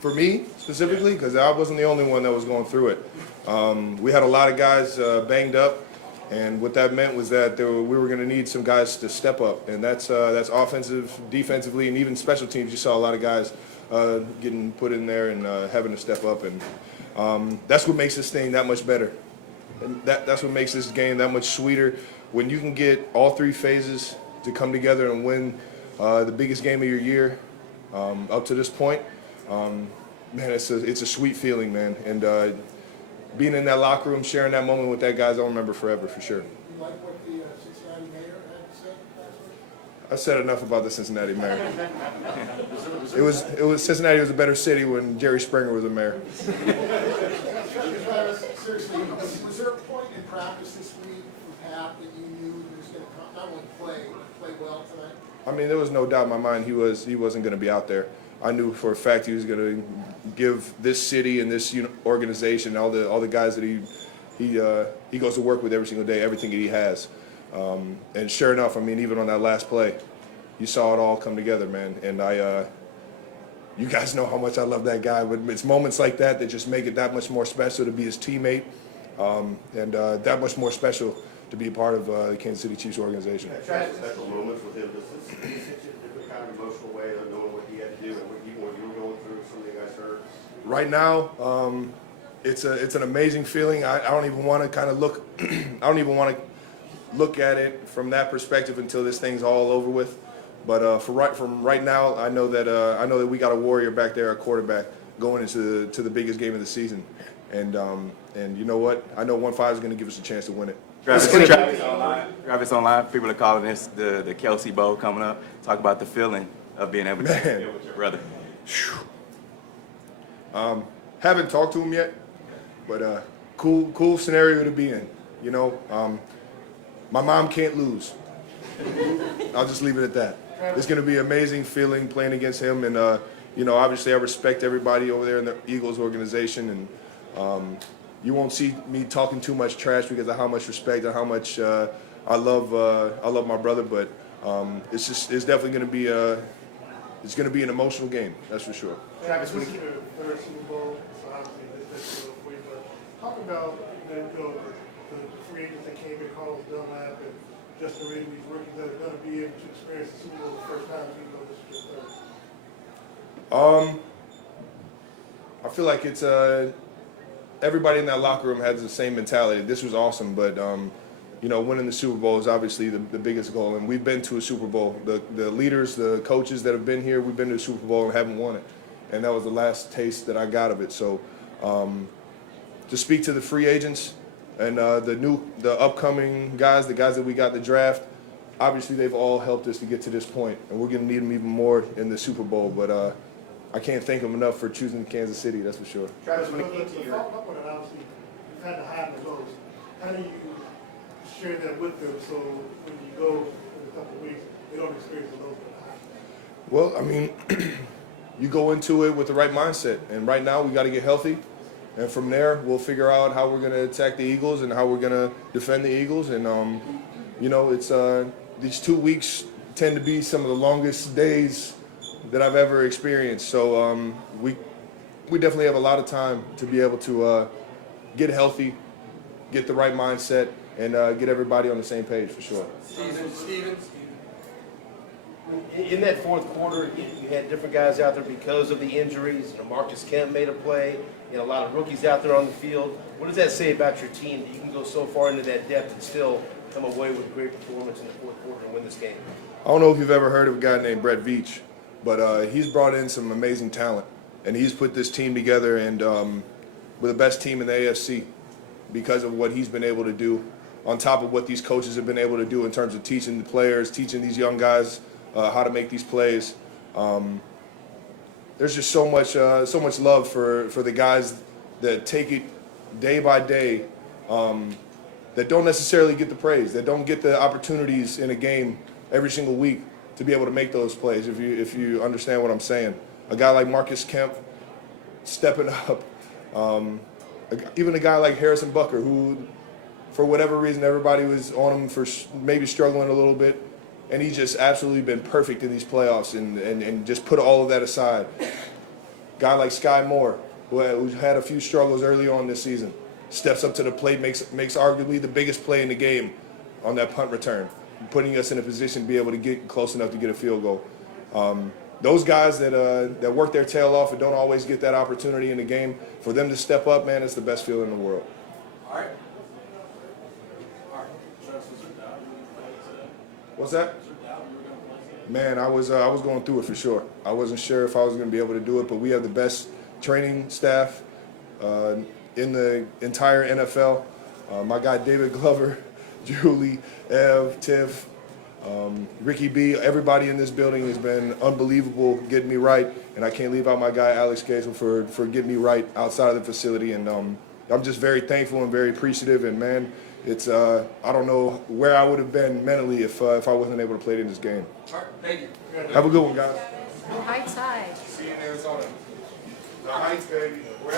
For me specifically, because I wasn't the only one that was going through it. We had a lot of guys banged up, and what that meant was that we were going to need some guys to step up, and that's offensive, defensively, and even special teams. You saw a lot of guys getting put in there and having to step up, and that's what makes this thing that much better. And that's what makes this game that much sweeter. When you can get all three phases to come together and win the biggest game of your year up to this point. Man, it's a sweet feeling, man. And being in that locker room, sharing that moment with that guys, I'll remember forever, for sure. You like what the Cincinnati mayor had to say last week? I said enough about the Cincinnati mayor. It was Cincinnati was a better city when Jerry Springer was a mayor. Travis, seriously, was there a point in practice this week from Pat that you knew he was going to not only play well tonight? I mean, there was no doubt in my mind he wasn't going to be out there. I knew for a fact he was going to give this city and this organization, all the guys that he goes to work with every single day, everything that he has. And sure enough, I mean, even on that last play, you saw it all come together, man. And you guys know how much I love that guy, but it's moments like that that just make it that much more special to be his teammate, and that much more special to be a part of the Kansas City Chiefs organization. Travis, special moments with him. Does this hit you a different kind of emotional way of knowing what he had to do and what you were going through, some of the guys heard? Right now, it's an amazing feeling. I don't even want to kind of look. I don't even want to look at it from that perspective until this thing's all over with. But from right now, I know that we got a warrior back there, a quarterback, going into the biggest game of the season. And you know what? I know 1-5 is going to give us a chance to win it. Travis online. People are calling this the Kelsey Bowl coming up. Talk about the feeling of being able to deal with your brother. Haven't talked to him yet, but cool scenario to be in. You know, my mom can't lose. I'll just leave it at that. It's going to be an amazing feeling playing against him, and you know, obviously I respect everybody over there in the Eagles organization, and you won't see me talking too much trash because of how much respect and how much I love my brother. But it's definitely going to be an emotional game, that's for sure. Travis, this is your third Super Bowl, so obviously this is for you. But talk about the free agents that came in, Carlos Dunlap and Justin Reed, these rookies that are going to be able to experience the Super Bowl the first time, even though this is your third. I feel like it's everybody in that locker room has the same mentality. This was awesome, but you know, winning the Super Bowl is obviously the biggest goal, and we've been to a Super Bowl. The leaders, the coaches that have been here, we've been to a Super Bowl and haven't won it, and that was the last taste that I got of it. So to speak to the free agents and the upcoming guys, the guys that we got in the draft, obviously they've all helped us to get to this point, and we're going to need them even more in the Super Bowl. But I can't thank them enough for choosing Kansas City, that's for sure. Travis, when it came to your Follow up on it, obviously, you've had the high and the lows. How do you share that with them so when you go in a couple of weeks, they don't experience the lows but the highs? Well, I mean, you go into it with the right mindset, and right now we got to get healthy, and from there we'll figure out how we're going to attack the Eagles and how we're going to defend the Eagles. And you know, it's these 2 weeks tend to be some of the longest days that I've ever experienced. So we definitely have a lot of time to be able to get healthy, get the right mindset, and get everybody on the same page for sure. Steven, in that fourth quarter, you had different guys out there because of the injuries. You know, Marcus Kemp made a play. You know, a lot of rookies out there on the field. What does that say about your team that you can go so far into that depth and still come away with a great performance in the fourth quarter and win this game? I don't know if you've ever heard of a guy named Brett Veach, but he's brought in some amazing talent, and he's put this team together and with the best team in the AFC because of what he's been able to do, on top of what these coaches have been able to do in terms of teaching the players, teaching these young guys how to make these plays. There's just so much love for the guys that take it day by day, that don't necessarily get the praise, that don't get the opportunities in a game every single week to be able to make those plays, if you understand what I'm saying. A guy like Marcus Kemp stepping up, even a guy like Harrison Bucker, who for whatever reason everybody was on him for maybe struggling a little bit. and he's just absolutely been perfect in these playoffs and just put all of that aside. Guy like Sky Moore, who had a few struggles early on this season, steps up to the plate, makes arguably the biggest play in the game on that punt return, putting us in a position to be able to get close enough to get a field goal. Those guys that work their tail off and don't always get that opportunity in the game, for them to step up, man, it's the best feeling in the world. All right. What's that? Man, I was going through it for sure. I wasn't sure if I was going to be able to do it, but we have the best training staff in the entire NFL. My guy David Glover, Julie, Ev, Tiff, Ricky B, everybody in this building has been unbelievable getting me right, and I can't leave out my guy Alex Casel for getting me right outside of the facility, and I'm just very thankful and very appreciative, and man, it's I don't know where I would have been mentally if I wasn't able to play in this game. All right. Thank you. Have a good one, guys. High tide. See you in Arizona. The Heights, baby. We're